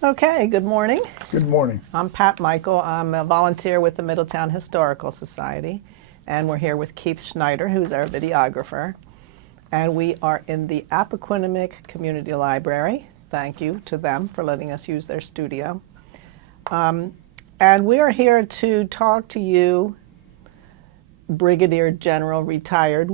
Okay, good morning. Good morning. I'm Pat Michael. I'm a volunteer with the Middletown Historical Society, and we're here with Keith Schneider, who's our videographer. And we are in the Appoquinimink Community Library. Thank you to them for letting us use their studio. And we are here to talk to you, Brigadier General retired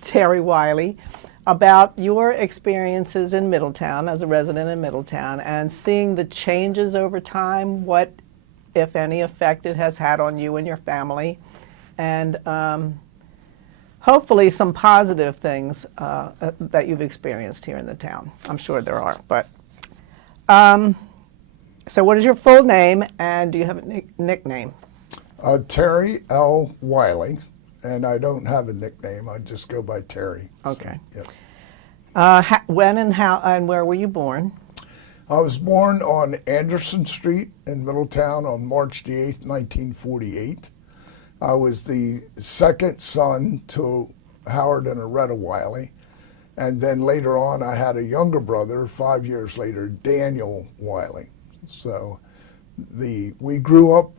Terry Wiley, about your experiences in Middletown as a resident in Middletown and seeing the changes over time, what, if any, effect it has had on you and your family, and hopefully some positive things that you've experienced here in the town. I'm sure there are. But so what is your full name, and do you have a nickname? Terry L. Wiley, and I don't have a nickname. I just go by Terry. Okay. So, yes. When and how and where were you born? I was born on Anderson Street in Middletown on March the 8th, 1948. I was the second son to Howard and Aretta Wiley. And then later on, I had a younger brother, 5 years later, Daniel Wiley. So we grew up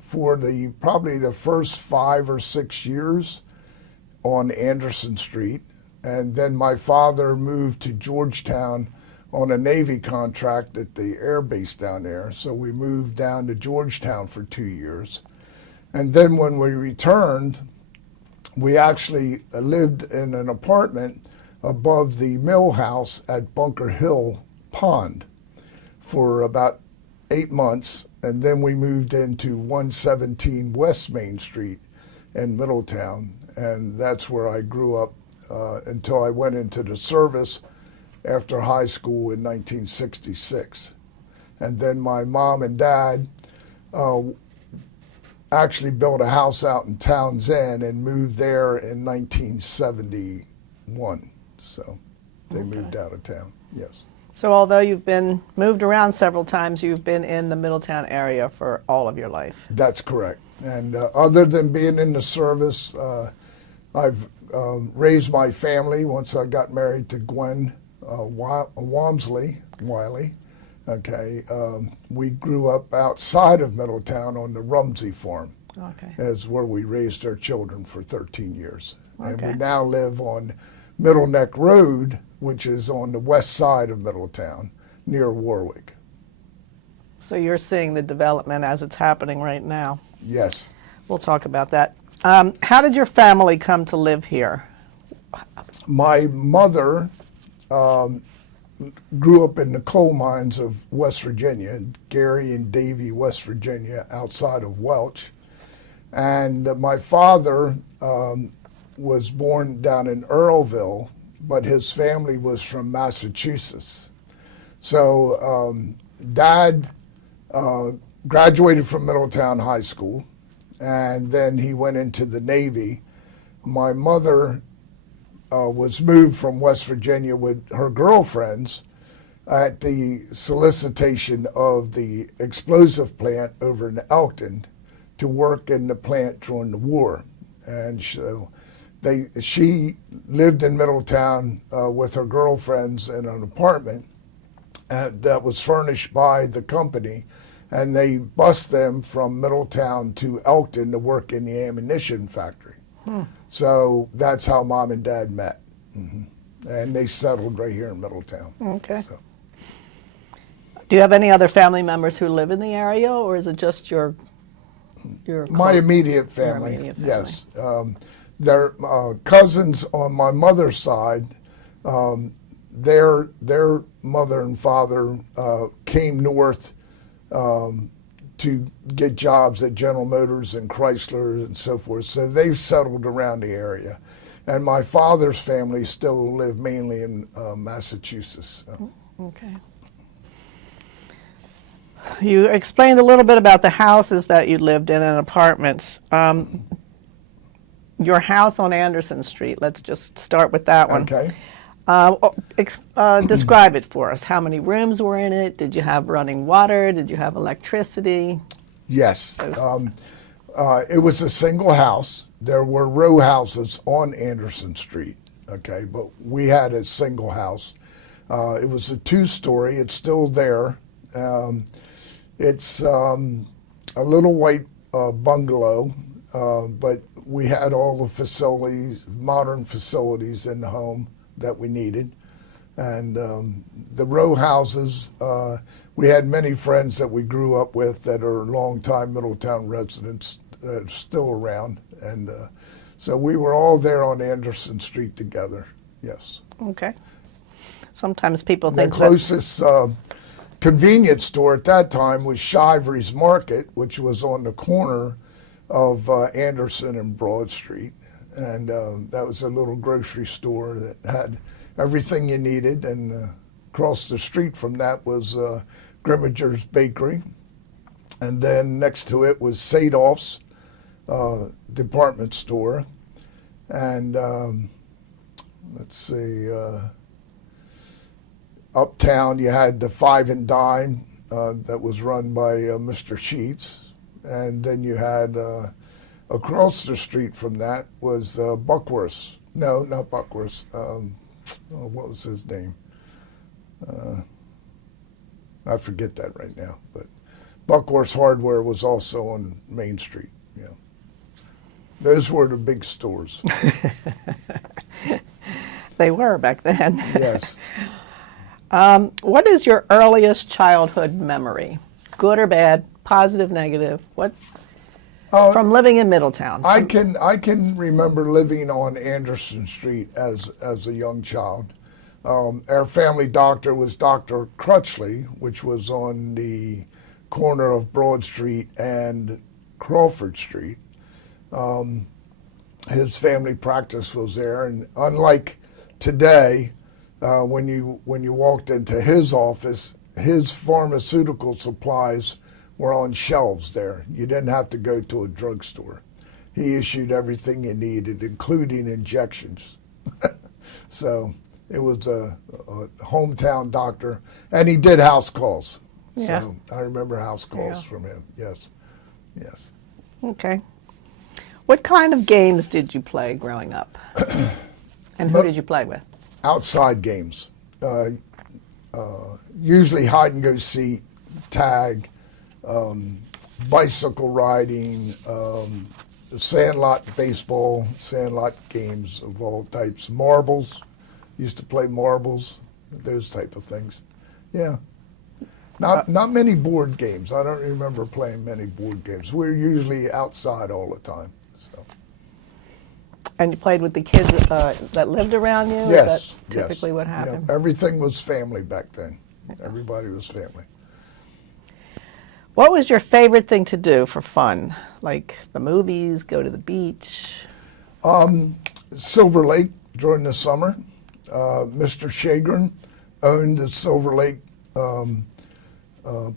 for probably the first 5 or 6 years on Anderson Street. And then my father moved to Georgetown on a Navy contract at the air base down there. So we moved down to Georgetown for 2 years. And then when we returned, we actually lived in an apartment above the mill house at Bunker Hill Pond for about 8 months. And then we moved into 117 West Main Street in Middletown. And that's where I grew up until I went into the service after high school in 1966. And then my mom and dad actually built a house out in Towns End and moved there in 1971. So they moved out of town, yes. So although you've been moved around several times, you've been in the Middletown area for all of your life. That's correct. And other than being in the service, I've raised my family once I got married to Gwen Walmsley Wiley. Okay, we grew up outside of Middletown on the Rumsey farm. Okay. Is where we raised our children for 13 years. Okay. And we now live on Middle Neck Road, which is on the west side of Middletown, near Warwick. So you're seeing the development as it's happening right now. Yes. We'll talk about that. How did your family come to live here? My mother grew up in the coal mines of West Virginia, Gary and Davie, West Virginia, outside of Welch. And my father was born down in Earlville, but his family was from Massachusetts. So Dad graduated from Middletown High School, and then he went into the Navy. My mother was moved from West Virginia with her girlfriends at the solicitation of the explosive plant over in Elkton to work in the plant during the war. And so she lived in Middletown with her girlfriends in an apartment that was furnished by the company, and they bused them from Middletown to Elkton to work in the ammunition factory. So that's how Mom and Dad met. And they settled right here in Middletown. Okay. So. Do you have any other family members who live in the area, or is it just your My immediate family, Your immediate family. Yes. They're cousins on my mother's side. Their mother and father came north to get jobs at General Motors and Chrysler and so forth. So they've settled around the area. And my father's family still live mainly in Massachusetts. So. Okay. You explained a little bit about the houses that you lived in and apartments. Your house on Anderson Street, let's just start with that one. Okay. Describe it for us. How many rooms were in it? Did you have running water? Did you have electricity? Yes. It was a single house. There were row houses on Anderson Street, okay, but we had a single house. It was a two-story. It's still there. It's a little white bungalow, but we had all the facilities, modern facilities in the home that we needed. And the row houses, we had many friends that we grew up with that are longtime Middletown residents that are still around. And so we were all there on Anderson Street together, yes. Okay. Sometimes people The think that, closest convenience store at that time was Shivery's Market, which was on the corner of Anderson and Broad Street. And that was a little grocery store that had everything you needed. And across the street from that was Grimmager's Bakery. And then next to it was Sadolph's department store. And let's see, uptown you had the Five and Dime that was run by Mr. Sheets. And then you had across the street from that was Buckworth's. No, not Buckworth's. What was his name? I forget that right now. But Buckworth's Hardware was also on Main Street. Yeah, those were the big stores. they were back then. Yes. What is your earliest childhood memory? Good or bad? Positive, negative? What? From living in Middletown. I can remember living on Anderson Street as a young child. Our family doctor was Dr. Crutchley, which was on the corner of Broad Street and Crawford Street. His family practice was there, and unlike today, when you walked into his office, his pharmaceutical supplies were on shelves there. You didn't have to go to a drugstore. He issued everything you needed, including injections. So it was a hometown doctor, and he did house calls. Yeah. So I remember house calls from him. Yes, yes. Okay. What kind of games did you play growing up? And who did you play with? Outside games, usually hide and go seek, tag, bicycle riding, sandlot baseball, sandlot games of all types, marbles. Used to play marbles, those type of things. Yeah. Not many board games. I don't remember playing many board games. We were usually outside all the time. So. And you played with the kids that lived around you? Yes. Is that typically what happened? Yeah. Everything was family back then. Everybody was family. What was your favorite thing to do for fun? Like the movies, go to the beach? Silver Lake during the summer. Mr. Shagrin owned the Silver Lake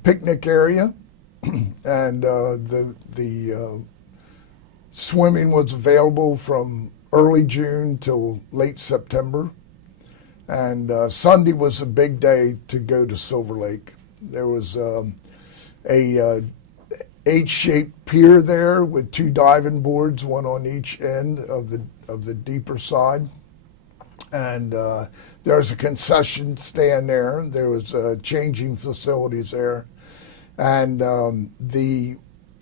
picnic area, and the swimming was available from early June till late September. And Sunday was a big day to go to Silver Lake. There was a H-shaped pier there with two diving boards, one on each end of the deeper side. And there was a concession stand there. There was changing facilities there. And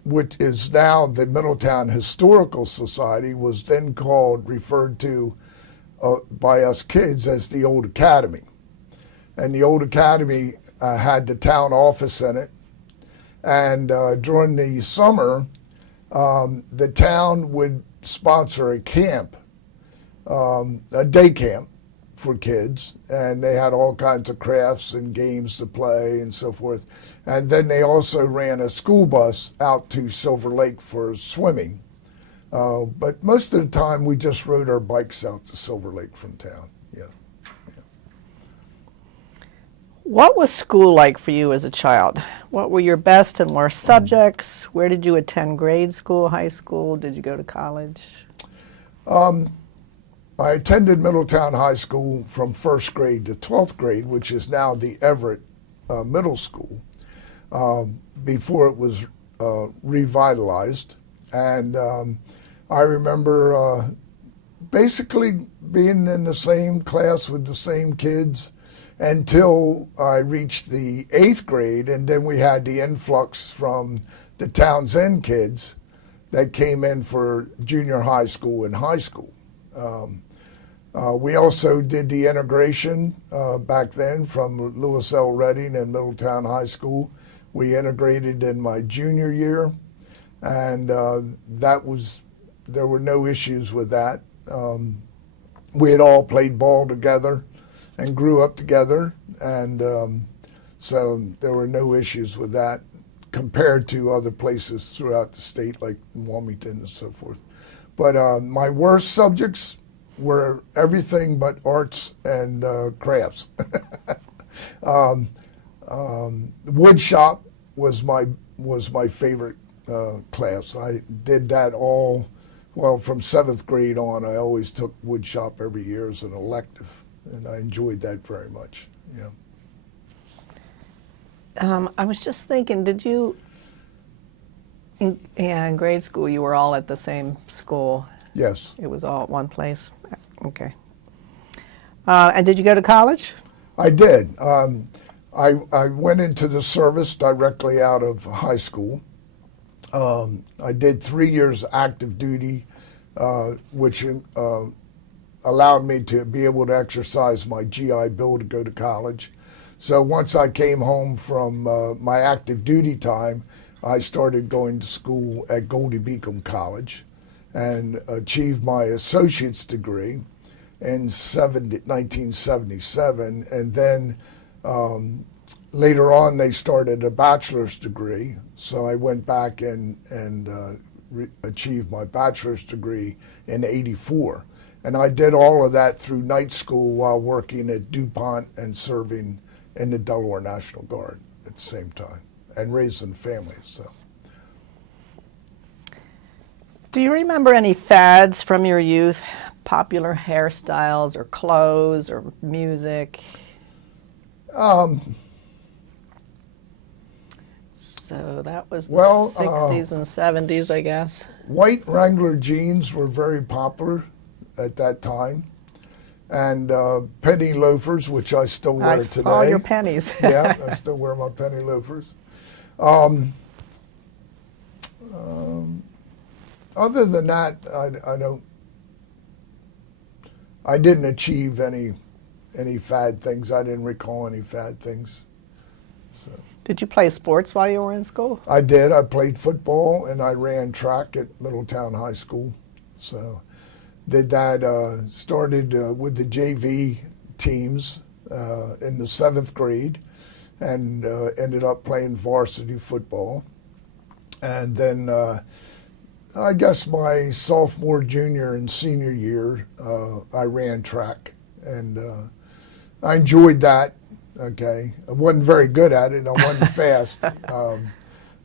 which is now the Middletown Historical Society, was then referred to by us kids as the Old Academy. And the Old Academy had the town office in it. And during the summer, the town would sponsor a camp, a day camp for kids, and they had all kinds of crafts and games to play and so forth. And then they also ran a school bus out to Silver Lake for swimming. But most of the time, we just rode our bikes out to Silver Lake from town. Yeah. What was school like for you as a child? What were your best and worst subjects? Where did you attend grade school, high school? Did you go to college? I attended Middletown High School from 1st grade to 12th grade, which is now the Everett Middle School, before it was revitalized. And I remember basically being in the same class with the same kids, until I reached the 8th grade, and then we had the influx from the Towns End kids that came in for junior high school and high school. We also did the integration back then from Lewis L. Redding and Middletown High School. We integrated in my junior year, and there were no issues with that. We had all played ball together and grew up together, and so there were no issues with that compared to other places throughout the state like Wilmington and so forth. But my worst subjects were everything but arts and crafts. Wood shop was my favorite class. I did that all, well, from 7th grade on. I always took wood shop every year as an elective, and I enjoyed that very much. Yeah. I was just thinking, did you, in grade school, you were all at the same school? Yes. It was all at one place? Okay. And did you go to college? I did. I went into the service directly out of high school. I did 3 years active duty, which allowed me to be able to exercise my GI Bill to go to college. So once I came home from my active duty time, I started going to school at Goldie Beacom College and achieved my associate's degree in 1977. And then later on, they started a bachelor's degree. So I went back and achieved my bachelor's degree in '84. And I did all of that through night school while working at DuPont and serving in the Delaware National Guard at the same time and raising families. So. Do you remember any fads from your youth? Popular hairstyles or clothes or music? So that was the 60s and 70s, I guess. White Wrangler jeans were very popular at that time. And penny loafers, which I still wear today. I saw your pennies. Yeah, I still wear my penny loafers. Other than that, I didn't achieve any fad things. I didn't recall any fad things. So. Did you play sports while you were in school? I did. I played football and I ran track at Middletown High School. So did that, started with the JV teams in the 7th grade and ended up playing varsity football. And then I guess my sophomore, junior, and senior year, I ran track, and I enjoyed that. Okay, I wasn't very good at it, and I wasn't fast.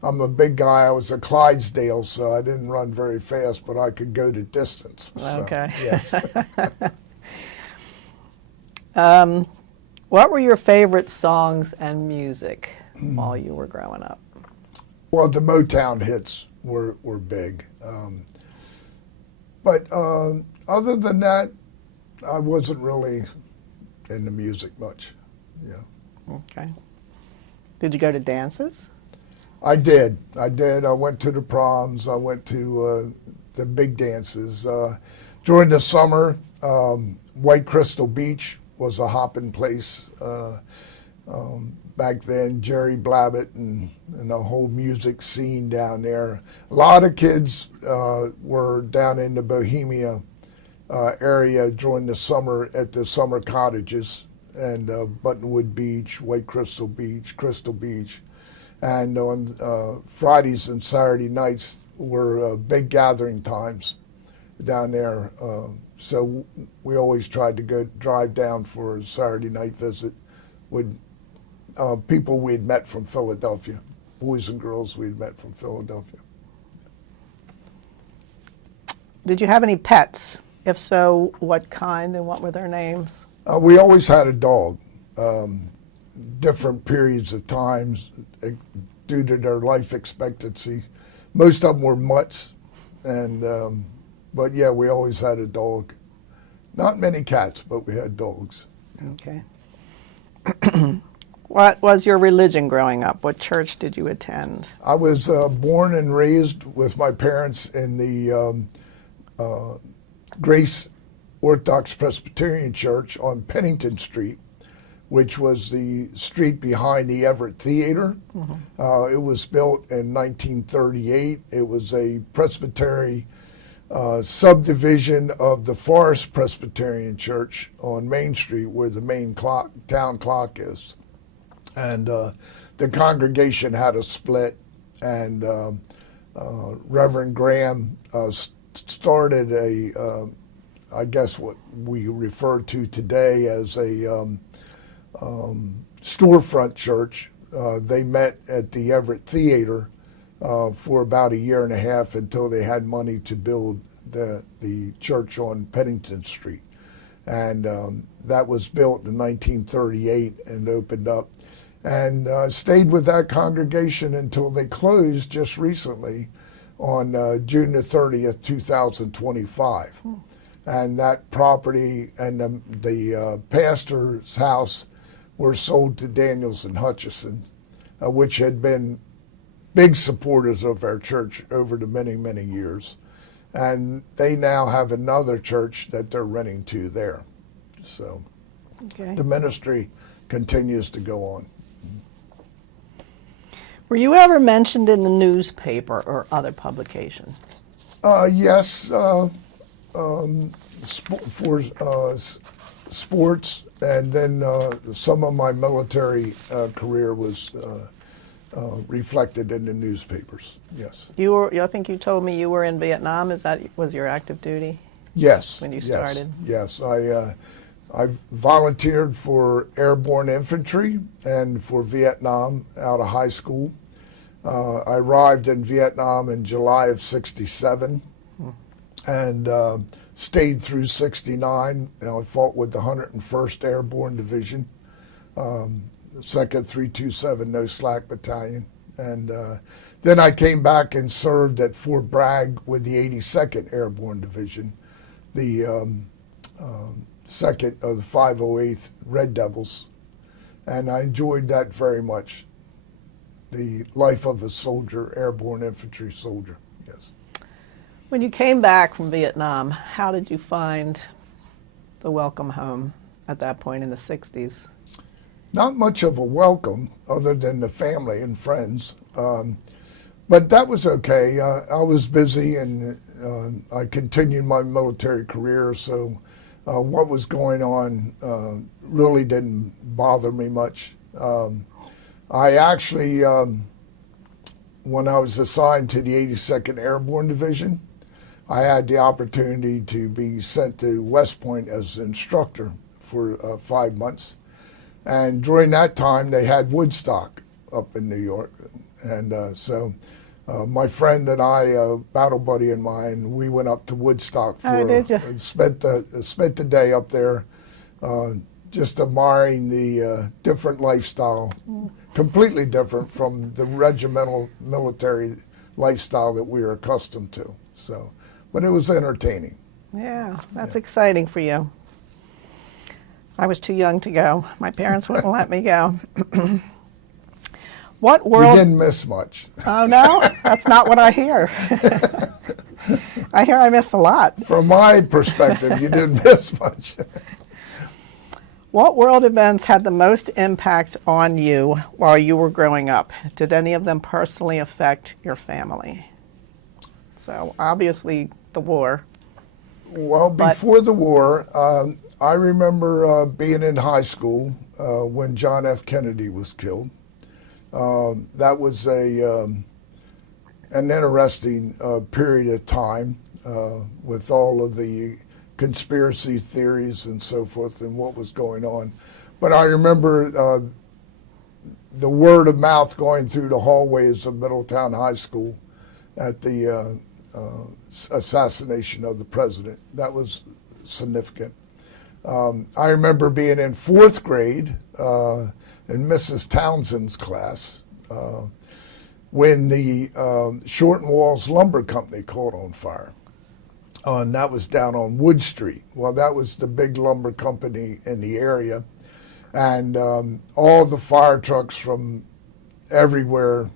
I'm a big guy. I was a Clydesdale, so I didn't run very fast, but I could go to distance. Okay. So, yes. What were your favorite songs and music while you were growing up? Well, the Motown hits were big. But other than that, I wasn't really into music much. Yeah. Okay. Did you go to dances? I did. I went to the proms. I went to the big dances. During the summer, White Crystal Beach was a hopping place. Back then, Jerry Blabbett and the whole music scene down there. A lot of kids were down in the Bohemia area during the summer at the summer cottages and Buttonwood Beach, White Crystal Beach, Crystal Beach. And on Fridays and Saturday nights were big gathering times down there. So we always tried to drive down for a Saturday night visit with people we'd met from Philadelphia, boys and girls we'd met from Philadelphia. Did you have any pets? If so, what kind and what were their names? We always had a dog. Different periods of times due to their life expectancy. Most of them were mutts, and but yeah, we always had a dog. Not many cats, but we had dogs. Okay. What was your religion growing up? What church did you attend? I was born and raised with my parents in the Grace Orthodox Presbyterian Church on Pennington Street, which was the street behind the Everett Theater. It was built in 1938. It was a Presbyterian subdivision of the Forest Presbyterian Church on Main Street, where the main town clock is. And the congregation had a split, and Reverend Graham started I guess what we refer to today as a storefront church. They met at the Everett Theater for about a year and a half until they had money to build the church on Pennington Street. And that was built in 1938 and opened up. And stayed with that congregation until they closed just recently on June the 30th, 2025. And that property and the pastor's house were sold to Daniels and Hutchison, which had been big supporters of our church over the many, many years. And they now have another church that they're renting to there. So the ministry continues to go on. Were you ever mentioned in the newspaper or other publication? Yes, for sports, and then some of my military career was reflected in the newspapers. Yes. You were. I think you told me you were in Vietnam. Was your active duty? Yes. When you started? Yes. I volunteered for airborne infantry and for Vietnam out of high school. I arrived in Vietnam in July of '67 and stayed through '69. I fought with the 101st Airborne Division, 2nd 327 No Slack Battalion. And then I came back and served at Fort Bragg with the 82nd Airborne Division, the second of the 508th Red Devils. And I enjoyed that very much. The life of a soldier, airborne infantry soldier, yes. When you came back from Vietnam, how did you find the welcome home at that point in the 60s? Not much of a welcome other than the family and friends, but that was okay. I was busy and I continued my military career, so what was going on really didn't bother me much. I actually, when I was assigned to the 82nd Airborne Division, I had the opportunity to be sent to West Point as an instructor for 5 months. And during that time, they had Woodstock up in New York. And so my friend and I, a battle buddy of mine, we went up to Woodstock spent the day up there just admiring the different lifestyle. Completely different from the regimental military lifestyle that we were accustomed to. So, but it was entertaining. Yeah, that's exciting for you. I was too young to go. My parents wouldn't let me go. What world? You didn't miss much. Oh no, that's not what I hear. I hear I missed a lot. From my perspective, you didn't miss much. What world events had the most impact on you while you were growing up? Did any of them personally affect your family? So obviously the war. Well, before the war, I remember being in high school when John F. Kennedy was killed. That was an interesting period of time with all of the conspiracy theories and so forth and what was going on. But I remember the word of mouth going through the hallways of Middletown High School at the assassination of the president. That was significant. I remember being in 4th grade in Mrs. Townsend's class when the Shorten Walls Lumber Company caught on fire. And that was down on Wood Street. Well, that was the big lumber company in the area. And all the fire trucks from everywhere,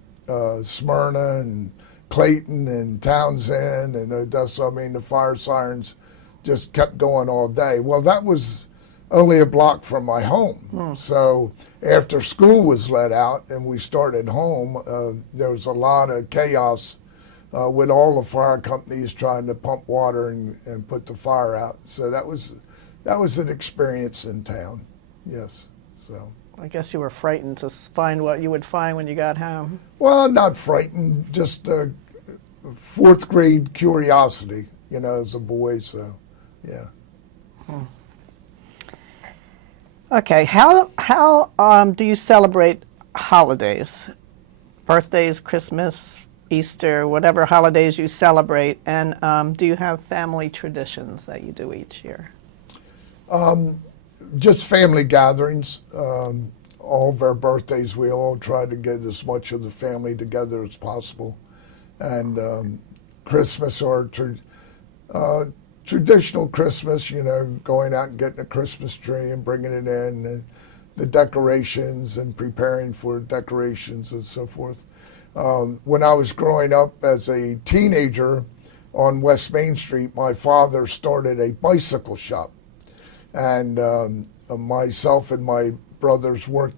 Smyrna and Clayton and Townsend and Odessa, I mean, the fire sirens just kept going all day. Well, that was only a block from my home. So after school was let out and we started home, there was a lot of chaos with all the fire companies trying to pump water and put the fire out. So that was an experience in town, yes. So I guess you were frightened to find what you would find when you got home. well, not frightened, just fourth grade curiosity, you know, as a boy. So yeah. Okay, how do you celebrate holidays? Birthdays, Christmas, Easter, whatever holidays you celebrate, and do you have family traditions that you do each year? Just family gatherings. All of our birthdays, we all try to get as much of the family together as possible. And Christmas or traditional Christmas, you know, going out and getting a Christmas tree and bringing it in, and the decorations and preparing for decorations and so forth. When I was growing up as a teenager on West Main Street, my father started a bicycle shop. And myself and my brothers worked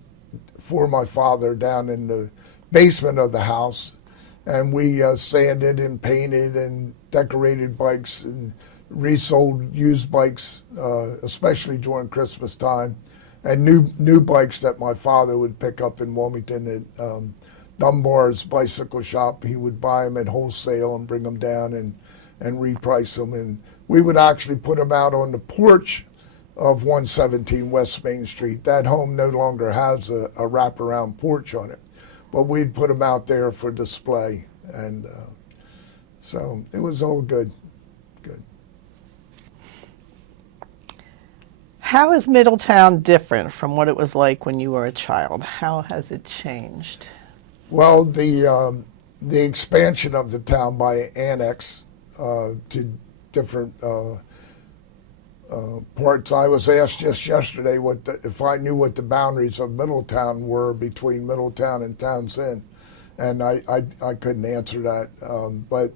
for my father down in the basement of the house. And we sanded and painted and decorated bikes and resold used bikes, especially during Christmas time, and new bikes that my father would pick up in Wilmington at Dunbar's bicycle shop. He would buy them at wholesale and bring them down and reprice them. And we would actually put them out on the porch of 117 West Main Street. That home no longer has a wraparound porch on it, but we'd put them out there for display. And so it was all good. How is Middletown different from what it was like when you were a child? How has it changed? Well, the expansion of the town by annex to different parts. I was asked just yesterday if I knew what the boundaries of Middletown were between Middletown and Townsend, and I couldn't answer that. But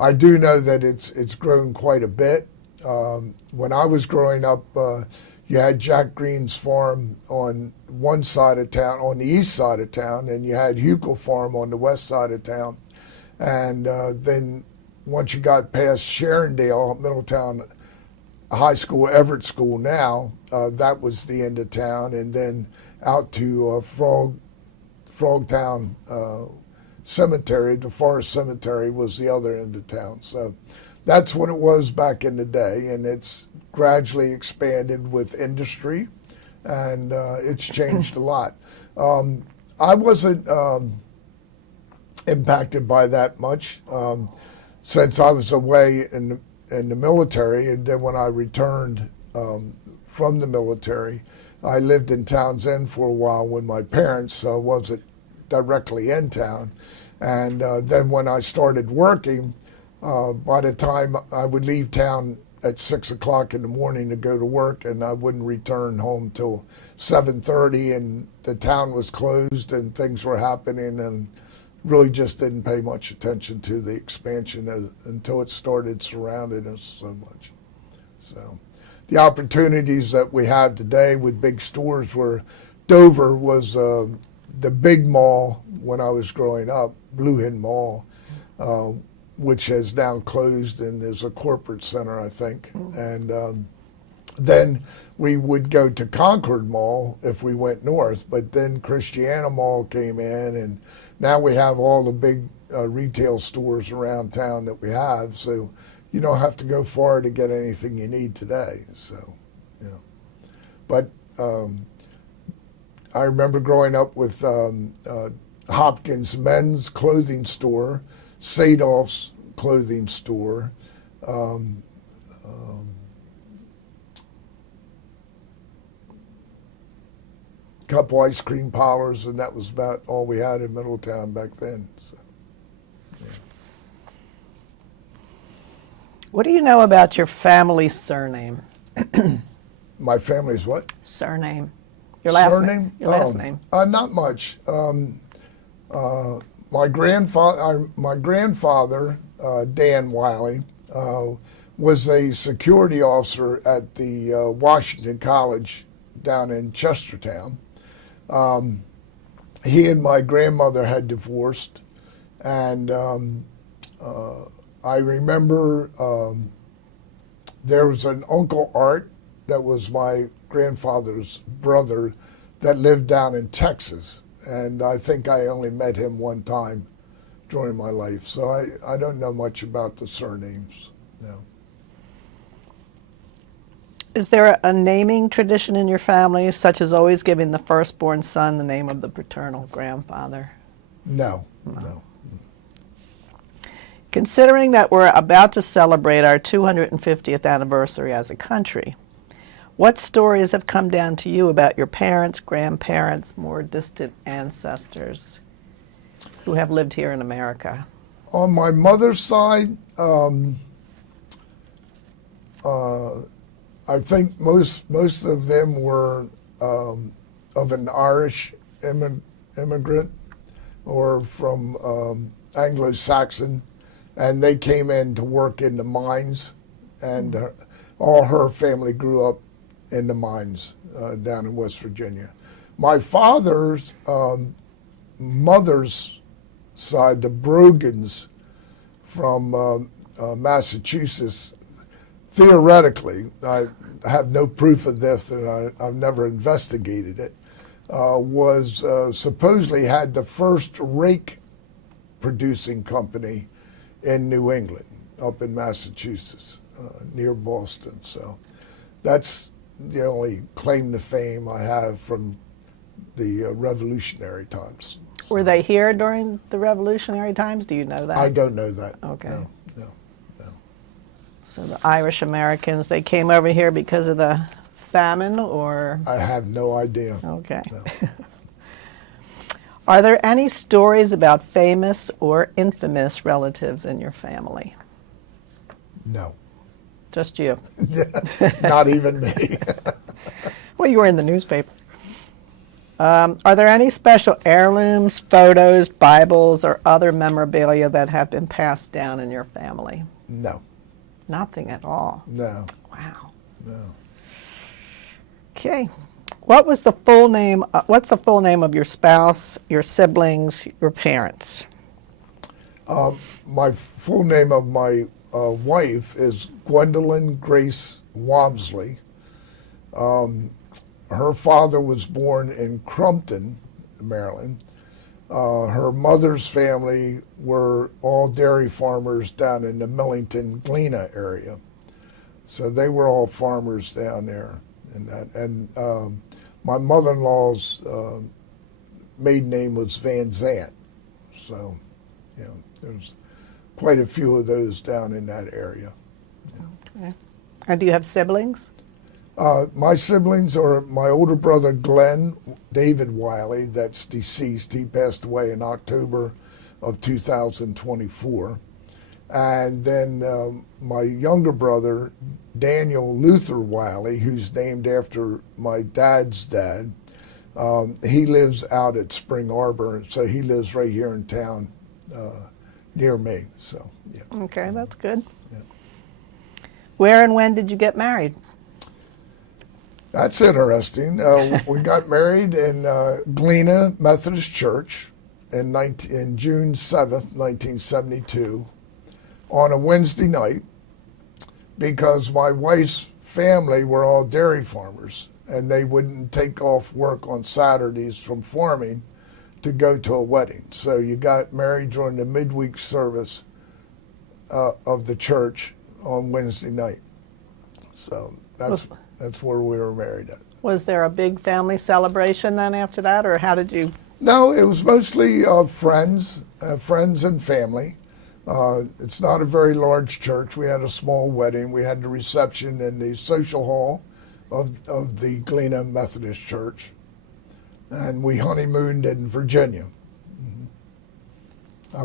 I do know that it's grown quite a bit. When I was growing up, you had Jack Green's farm on one side of town, on the east side of town, and you had Huckel Farm on the west side of town. And then once you got past Sharondale, Middletown High School, Everett School now, that was the end of town. And then out to Frogtown Cemetery, the Forest Cemetery was the other end of town. So that's what it was back in the day, and it's gradually expanded with industry, and it's changed a lot. I wasn't impacted by that much since I was away in the military, and then when I returned from the military, I lived in Townsend for a while with my parents, so I wasn't directly in town. And then when I started working, by the time I would leave town at 6 o'clock in the morning to go to work, and I wouldn't return home till 7:30, and the town was closed and things were happening, and really just didn't pay much attention to the expansion until it started surrounding us so much. So the opportunities that we have today with big stores were, Dover was the big mall when I was growing up, Blue Hen Mall, which has now closed and is a corporate center, I think. And then we would go to Concord Mall if we went north, but then Christiana Mall came in, and now we have all the big retail stores around town that we have, so you don't have to go far to get anything you need today. So, yeah. But I remember growing up with Hopkins Men's Clothing Store, Sadolph's Clothing Store, couple ice cream parlors, and that was about all we had in Middletown back then. So, yeah. What do you know about your family's surname? My family's what? Surname. Your last Surname? name. Your last name. Not much. My grandfather, Dan Wiley, was a security officer at the Washington College down in Chestertown. He and my grandmother had divorced, and I remember there was an Uncle Art that was my grandfather's brother that lived down in Texas, and I think I only met him one time during my life, so I don't know much about the surnames. No. Is there a naming tradition in your family, such as always giving the firstborn son the name of the paternal grandfather? No, no. Considering that we're about to celebrate our 250th anniversary as a country, what stories have come down to you about your parents, grandparents, more distant ancestors who have lived here in America? On my mother's side, I think most of them were of an Irish immigrant or from Anglo-Saxon, and they came in to work in the mines, and all her family grew up in the mines down in West Virginia. My father's mother's side, the Brogans from Massachusetts, theoretically, I have no proof of this, and I've never investigated it, was supposedly had the first rake producing company in New England, up in Massachusetts, near Boston. So that's the only claim to fame I have from the Revolutionary times. Were they here during the Revolutionary times? Do you know that? I don't know that. Okay. No. So the Irish Americans, they came over here because of the famine, or? I have no idea. Okay. No. Are there any stories about famous or infamous relatives in your family? No. Just you? Not even me. Well, you were in the newspaper. Are there any special heirlooms, photos, Bibles, or other memorabilia that have been passed down in your family? No. Nothing at all. No. Wow. No. Okay. What's the full name of your spouse, your siblings, your parents? My full name of my wife is Gwendolyn Grace Wamsley. Her father was born in Crumpton, Maryland. Her mother's family were all dairy farmers down in the Millington, Galena area. So they were all farmers down there. And my mother-in-law's maiden name was Van Zant. So, you know, there's quite a few of those down in that area. Okay. And do you have siblings? My siblings are my older brother, Glenn David Wiley, that's deceased. He passed away in October of 2024. And then my younger brother, Daniel Luther Wiley, who's named after my dad's dad. He lives out at Spring Arbor, so he lives right here in town near me. So, yeah. Okay, that's good. Yeah. Where and when did you get married? That's interesting. We got married in Galena Methodist Church in June 7th, 1972, on a Wednesday night, because my wife's family were all dairy farmers, and they wouldn't take off work on Saturdays from farming to go to a wedding. So you got married during the midweek service of the church on Wednesday night. So that's where we were married at. Was there a big family celebration then after that, or how did you? No, it was mostly friends and family. It's not a very large church. We had a small wedding. We had the reception in the social hall of the Galena Methodist Church, and we honeymooned in Virginia. I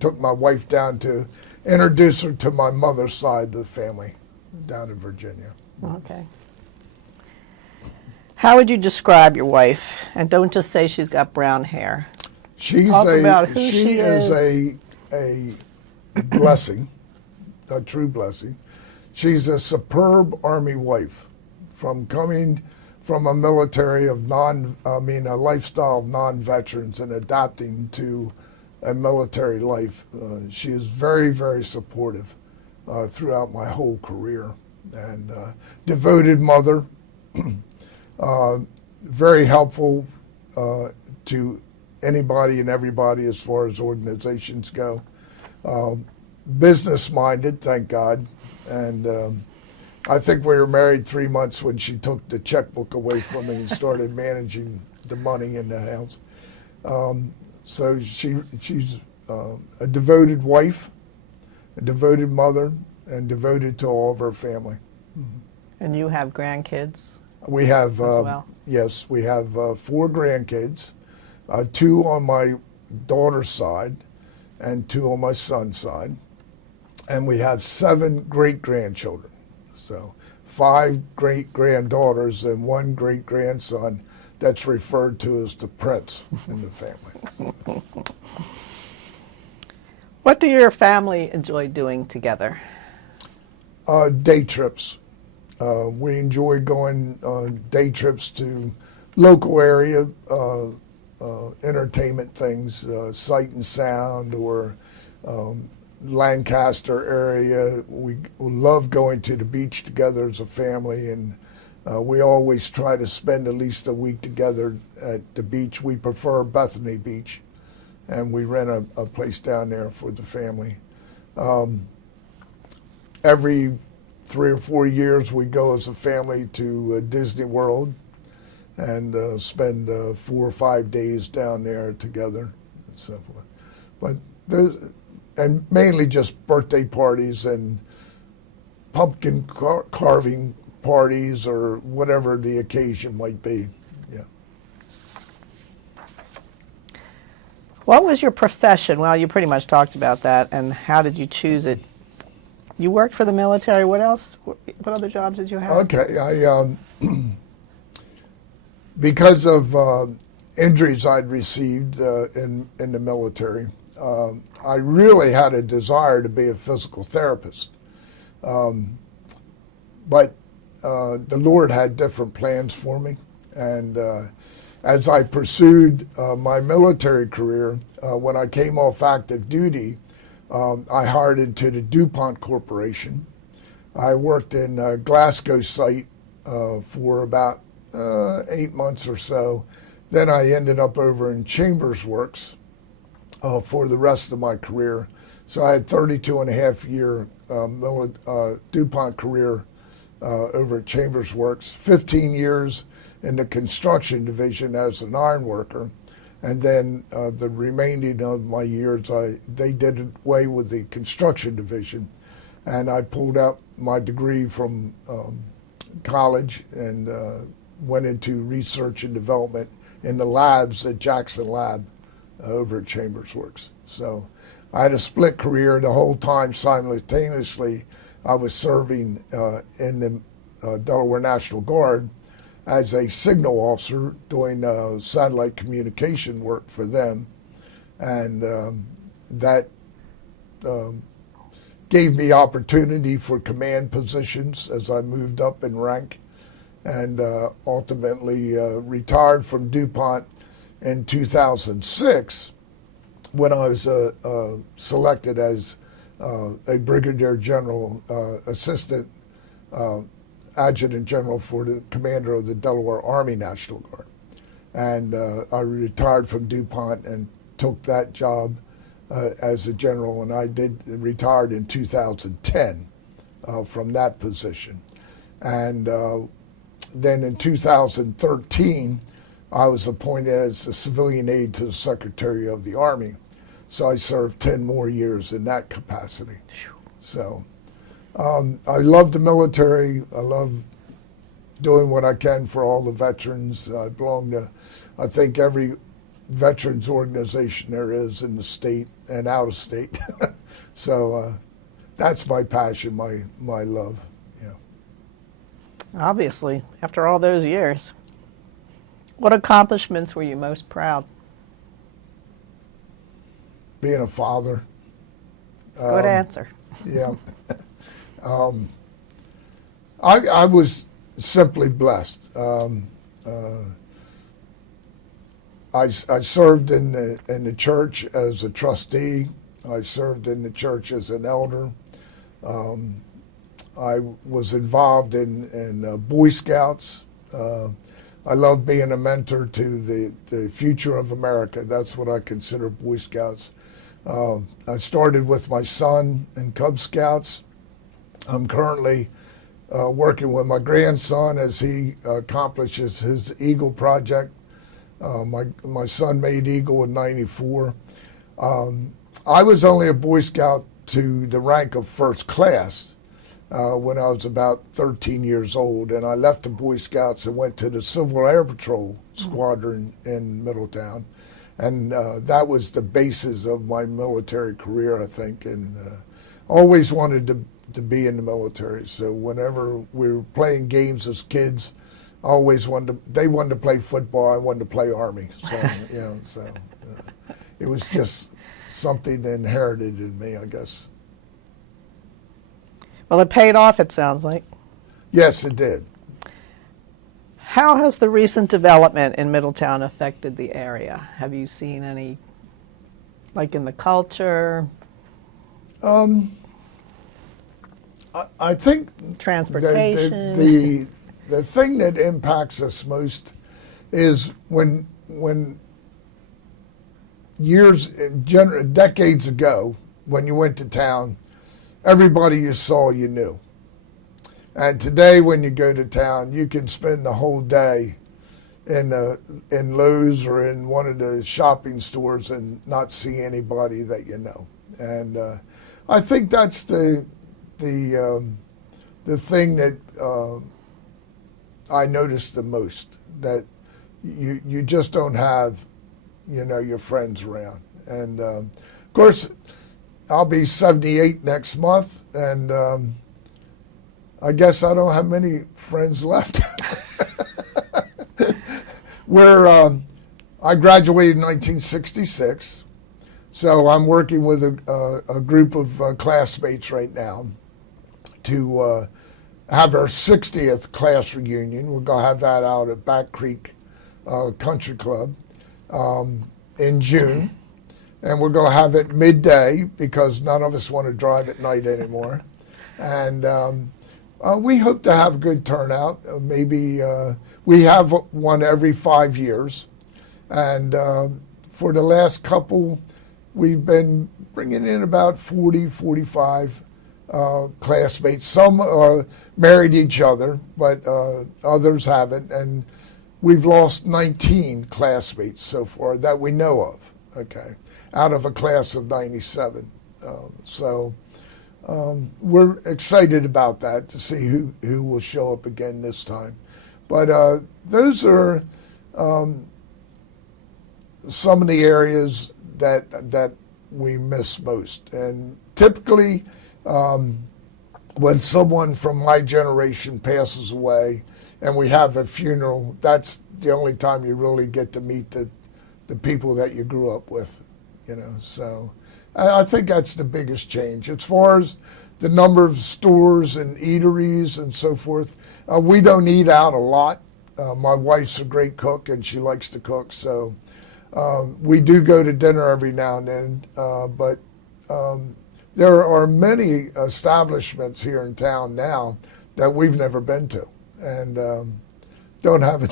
took my wife down to introduce her to my mother's side of the family down in Virginia. Okay. How would you describe your wife? And don't just say she's got brown hair. Talk about who she is is. a blessing, a true blessing. She's a superb Army wife, from coming from a military of a lifestyle of non-veterans and adapting to a military life. She is very, very supportive throughout my whole career, and devoted mother, very helpful to anybody and everybody as far as organizations go. Business-minded, thank God, and I think we were married 3 months when she took the checkbook away from me and started managing the money in the house. So she's a devoted wife, a devoted mother, and devoted to all of her family. And you have grandkids We have, as well? yes, we have 4 grandkids, 2 on my daughter's side and 2 on my son's side. And we have 7 great-grandchildren. So 5 great-granddaughters and 1 great-grandson that's referred to as the prince in the family. What do your family enjoy doing together? Day trips. We enjoy going on day trips to local area entertainment things, Sight and Sound, or Lancaster area. We love going to the beach together as a family, and we always try to spend at least a week together at the beach. We prefer Bethany Beach, and we rent a place down there for the family. Every 3 or 4 years, we go as a family to Disney World and spend 4 or 5 days down there together and so forth. But and mainly just birthday parties and pumpkin carving parties or whatever the occasion might be. Yeah. What was your profession? Well, you pretty much talked about that. And how did you choose it? You worked for the military. What else? What other jobs did you have? Okay. I because of injuries I'd received in the military, I really had a desire to be a physical therapist. But the Lord had different plans for me. And as I pursued my military career, when I came off active duty, I hired into the DuPont Corporation. I worked in Glasgow site for about 8 months or so. Then I ended up over in Chambers Works for the rest of my career. So I had 32 and a half year DuPont career over at Chambers Works, 15 years in the construction division as an iron worker. And then the remaining of my years, they did away with the construction division. And I pulled out my degree from college and went into research and development in the labs at Jackson Lab over at Chambers Works. So I had a split career the whole time. Simultaneously, I was serving in the Delaware National Guard as a signal officer doing satellite communication work for them. And that gave me opportunity for command positions as I moved up in rank, and ultimately retired from DuPont in 2006 when I was selected as a Brigadier General Assistant Adjutant General for the Commander of the Delaware Army National Guard. And I retired from DuPont and took that job as a general, and I retired in 2010 from that position. And then in 2013, I was appointed as a civilian aide to the Secretary of the Army. So I served 10 more years in that capacity. So I love the military. I love doing what I can for all the veterans. I belong to, I think, every veterans organization there is in the state and out of state. So that's my passion, my love. Yeah. Obviously, after all those years. What accomplishments were you most proud? Being a father. Good answer. Yeah. I was simply blessed. I served in the church as a trustee. I served in the church as an elder. I was involved in Boy Scouts. I love being a mentor to the future of America. That's what I consider Boy Scouts. I started with my son in Cub Scouts. I'm currently working with my grandson as he accomplishes his Eagle project. My son made Eagle in '94. I was only a Boy Scout to the rank of first class when I was about 13 years old, and I left the Boy Scouts and went to the Civil Air Patrol Squadron in Middletown, and that was the basis of my military career, I think, and always wanted to be in the military. So whenever we were playing games as kids, always they wanted to play football, I wanted to play Army. So it was just something inherited in me, I guess. Well, it paid off, it sounds like. Yes, it did. How has the recent development in Middletown affected the area? Have you seen any, like in the culture? I think transportation. The thing that impacts us most is when decades ago, when you went to town, everybody you saw you knew. And today, when you go to town, you can spend the whole day in Lowe's or in one of the shopping stores and not see anybody that you know. And I think that's the thing that I noticed the most, that you just don't have, your friends around. And of course, I'll be 78 next month, and I guess I don't have many friends left. I graduated in 1966, so I'm working with a group of classmates right now to have our 60th class reunion. We're going to have that out at Back Creek Country Club in June. And we're going to have it midday because none of us want to drive at night anymore. And we hope to have a good turnout. Maybe we have one every 5 years. And for the last couple, we've been bringing in about 40, 45 classmates. Some are married each other, but others haven't. And we've lost 19 classmates so far that we know of, okay, out of a class of 97. So we're excited about that, to see who will show up again this time. But those are some of the areas that we miss most. And typically, when someone from my generation passes away and we have a funeral, that's the only time you really get to meet the people that you grew up with, So I think that's the biggest change. As far as the number of stores and eateries and so forth, we don't eat out a lot. My wife's a great cook and she likes to cook, so we do go to dinner every now and then, but there are many establishments here in town now that we've never been to, and don't have a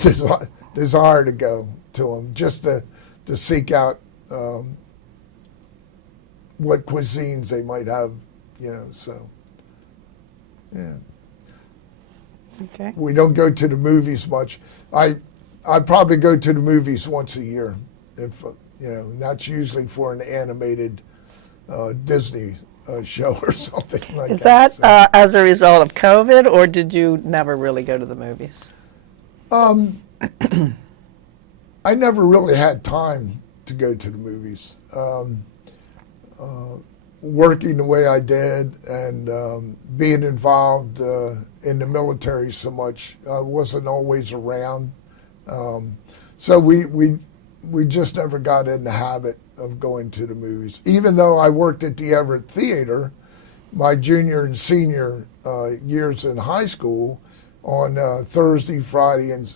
desire to go to them, just to seek out what cuisines they might have, so, yeah. Okay. We don't go to the movies much. I probably go to the movies once a year, if that's usually for an animated Disney show or something like that. Is that So, as a result of COVID, or did you never really go to the movies? I never really had time to go to the movies. Working the way I did and being involved in the military so much, I wasn't always around. So we just never got in the habit of going to the movies. Even though I worked at the Everett Theater my junior and senior years in high school, on Thursday, Friday, and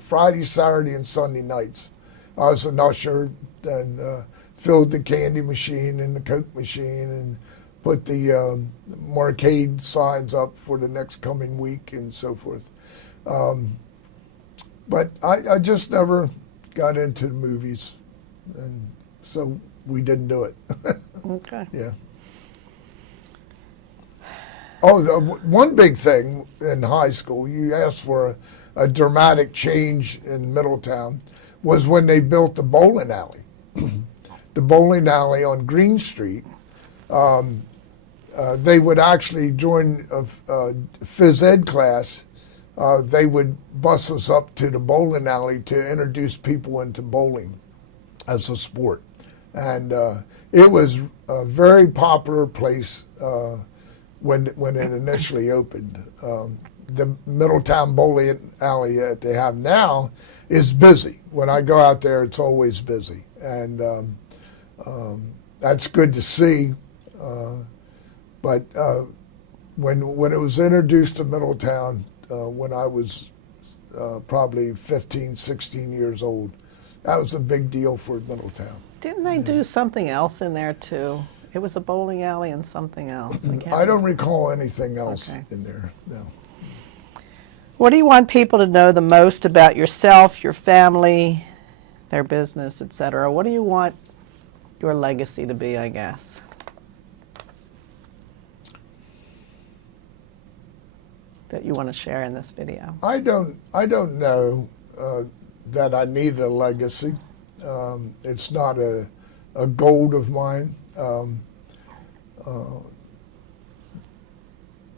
Friday, Saturday, and Sunday nights. I was an usher and filled the candy machine and the Coke machine and put the marquade signs up for the next coming week and so forth. But I just never got into the movies, and so we didn't do it. Okay. Yeah. Oh, one big thing in high school, you asked for a dramatic change in Middletown, was when they built the bowling alley. The bowling alley on Green Street. They would actually join a phys ed class. They would bus us up to the bowling alley to introduce people into bowling as a sport. And it was a very popular place when it initially opened. The Middletown bowling alley that they have now is busy. When I go out there, it's always busy. And that's good to see. But when it was introduced to Middletown, when I was probably 15, 16 years old, that was a big deal for Middletown. Didn't they do something else in there too? It was a bowling alley and something else. I don't recall anything else Okay. in there, no. What do you want people to know the most about yourself, your family, their business, etc.? What do you want your legacy to be, I guess? That you want to share in this video? I don't know that I need a legacy. It's not a goal of mine.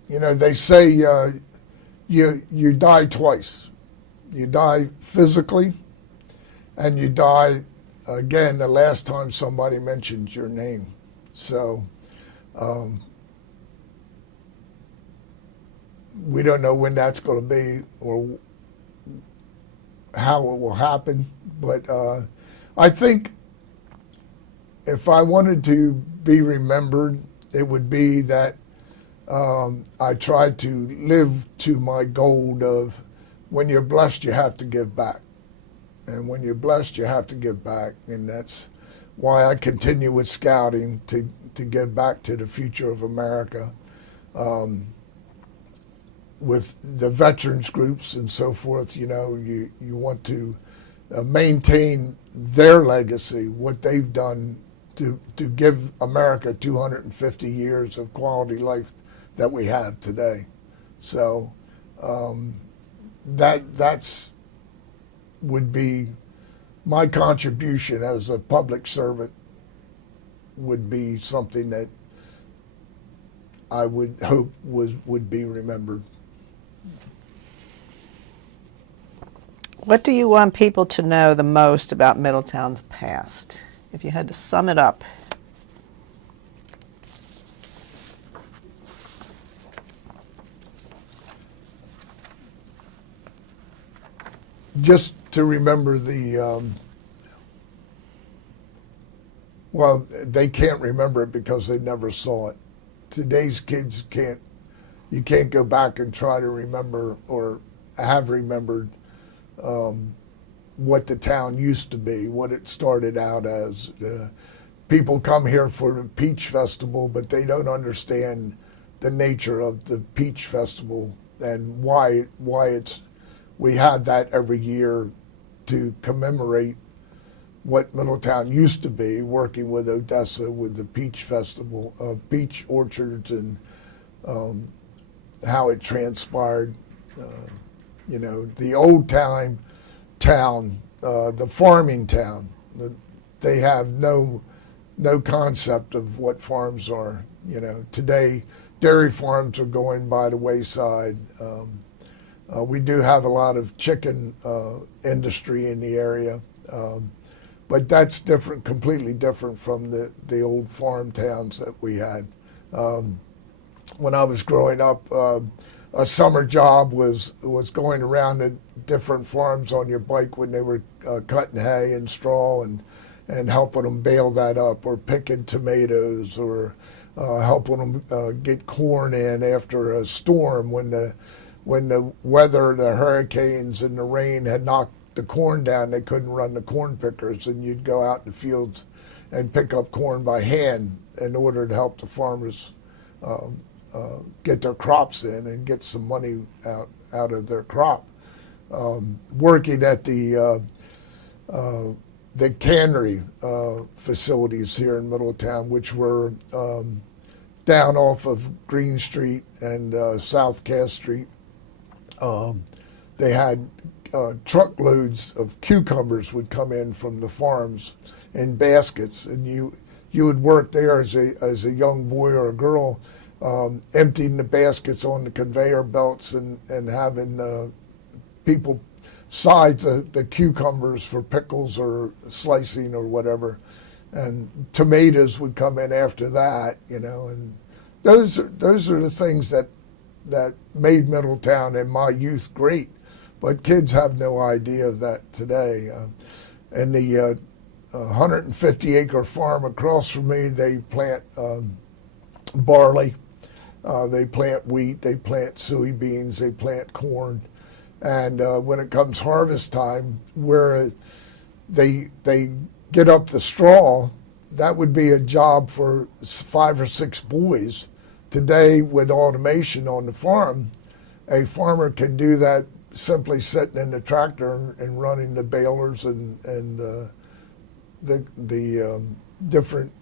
You know, they say you die twice. You die physically, and you die again the last time somebody mentions your name. So we don't know when that's going to be or how it will happen, but I think if I wanted to be remembered, it would be that I tried to live to my goal of when you're blessed, you have to give back. And when you're blessed, you have to give back. And that's why I continue with scouting, to give back to the future of America. With the veterans groups and so forth, you know, you want to maintain their legacy, what they've done to give America 250 years of quality life that we have today. So that's would be my contribution as a public servant, would be something that I would hope would be remembered. What do you want people to know the most about Middletown's past? If you had to sum it up. Just to remember the, well, they can't remember it because they never saw it. Today's kids you can't go back and try to remember or have remembered what the town used to be, what it started out as. People come here for the Peach Festival, but they don't understand the nature of the Peach Festival and why we have that every year to commemorate what Middletown used to be, working with Odessa with the Peach Festival, peach orchards, and how it transpired. You know, the old town, the farming town, they have no concept of what farms are. You know, today dairy farms are going by the wayside. We do have a lot of chicken industry in the area, but that's different, completely different from the old farm towns that we had. When I was growing up, a summer job was going around to different farms on your bike when they were cutting hay and straw and helping them bale that up, or picking tomatoes, or helping them get corn in after a storm when the weather, the hurricanes and the rain had knocked the corn down. They couldn't run the corn pickers, and you'd go out in the fields and pick up corn by hand in order to help the farmers get their crops in and get some money out of their crop. Working at the cannery facilities here in Middletown, which were down off of Green Street and South Cass Street. They had truckloads of cucumbers would come in from the farms in baskets, and you would work there as a young boy or a girl, emptying the baskets on the conveyor belts and having people side the cucumbers for pickles or slicing or whatever, and tomatoes would come in after that, and those are the things that made Middletown in my youth great. But kids have no idea of that today. And the 150-acre farm across from me, they plant barley, they plant wheat, they plant soybeans, they plant corn. And when it comes harvest time, where they get up the straw, that would be a job for 5 or 6 boys. Today, with automation on the farm, a farmer can do that simply sitting in the tractor and running the balers and the different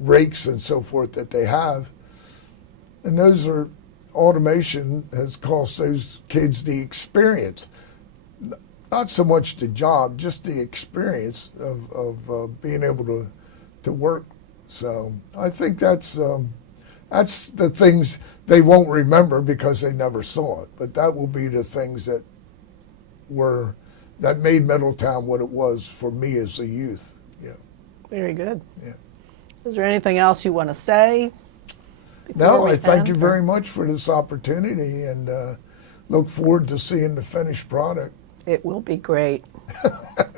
rakes and so forth that they have. And those are, automation has cost those kids the experience. Not so much the job, just the experience of being able to work. So I think that's the things they won't remember because they never saw it. But that will be the things that made Middletown what it was for me as a youth. Yeah. Very good. Yeah. Is there anything else you want to say? No, I thank you very much for this opportunity, and look forward to seeing the finished product. It will be great.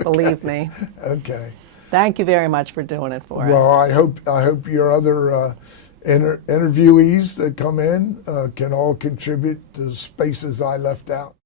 Believe me. Okay. Thank you very much for doing it for us. Well, I hope your other interviewees that come in can all contribute to the spaces I left out.